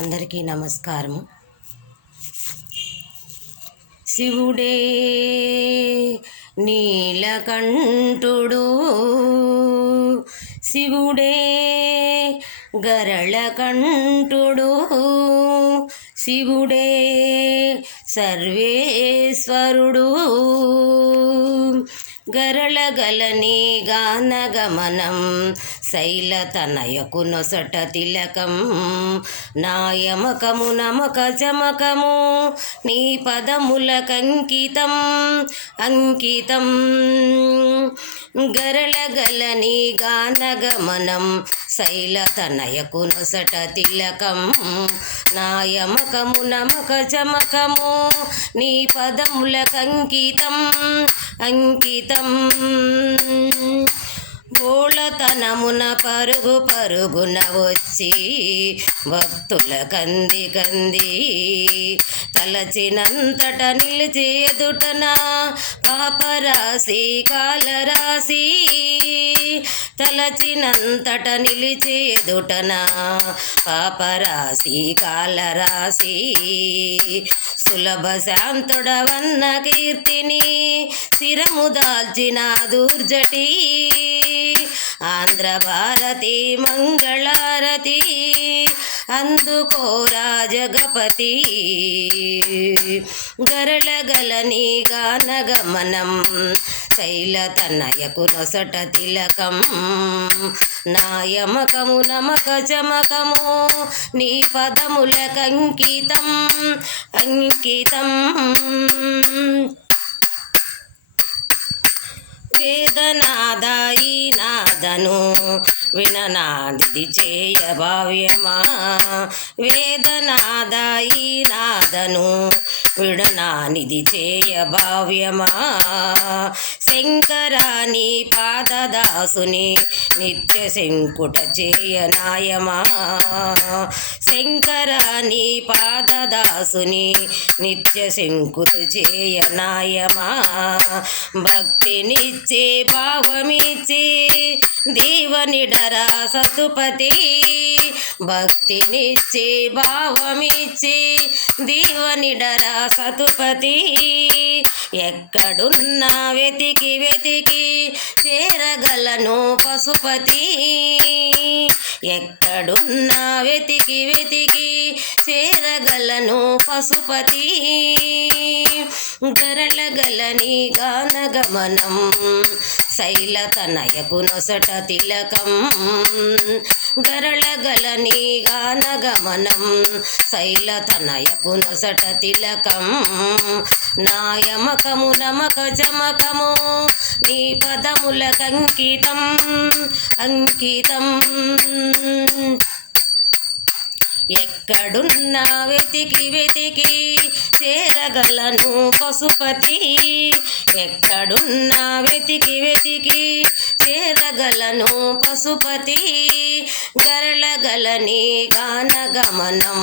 అందరికీ నమస్కారము. శివుడే నీలకంఠుడు, శివుడే గరళకంఠుడు, శివుడే సర్వేశ్వరుడు. గరళగలని గానగమనం శైలతనయకు నొసట తిలకం, నాయమకము నమక చమకము నీ పదములకంకితం అంకితం. గరళగలని గానగమనం శైలతనయకు నొసట తిలకం, నాయమకము నమక చమకము నీ పదములకంకితం అంకితం. గోళతనమున పరుగు పరుగున వచ్చి భక్తుల కంది కంది తలచినంతట నిలిచి ఎదుటన పాపరాశి కాలరాశి, తలచినంతట నిలిచి ఎదుటన పాపరాశి కాలరాశి. సులభ శాంతుడవన్న కీర్తిని శిరము దాల్చిన దూర్జటి, ఆంధ్ర భారతి మంగళారతి అందుకో రాజగపతి. గరళగలని గానగమనం శైలతనయకు నొసట తిలకం, నాయమకము నమక చమకము నీ పదములకంకితం అంకితం. వేదనాదాయి నాదను విననాది చేయ భావ్యమా, వేదనాదాయి నాదను విడనానిది చేయ భావ్యమా. శంకరాని పాదదాసుని నిత్య శంకుట చేయ నాయమా, శంకరాని పాదదాసుని నిత్య శంకుటు చేయ నాయమా. భక్తినిచ్చే భావమిచ్చే దేవనిడరా సతుపతి, భక్తినిచ్చే భావమిచ్చే దేవనిడరా సతుపతి. ఎక్కడున్నా వెతికి వెతికి చేరగలను పశుపతి, ఎక్కడున్నా వెతికి వెతికి చేరగలను పశుపతి. గరళగలని గానగమనం శైలతనయకు నొసట తిలకం, గరళగలని గానగమనం శైలతనయకు నొసట తిలకం, నాయమకము నమక చమకము నీ పదములకంకితం అంకితం. ఎక్కడున్నా వెతికి వెతికి చేరగలను పశుపతి, ఎక్కడున్నా వెతికి వెతికి చేరగలను పశుపతి. గరళగలని గానగమనం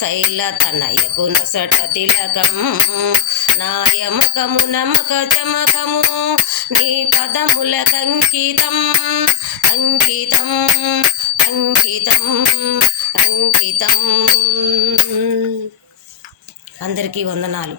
శైలతనయకు నొసట తిలకం, నాయమకము నమక చమకము నీ పదములకంకితం అంకితం అంకితం అంకితం. అందరికీ వందనాలు.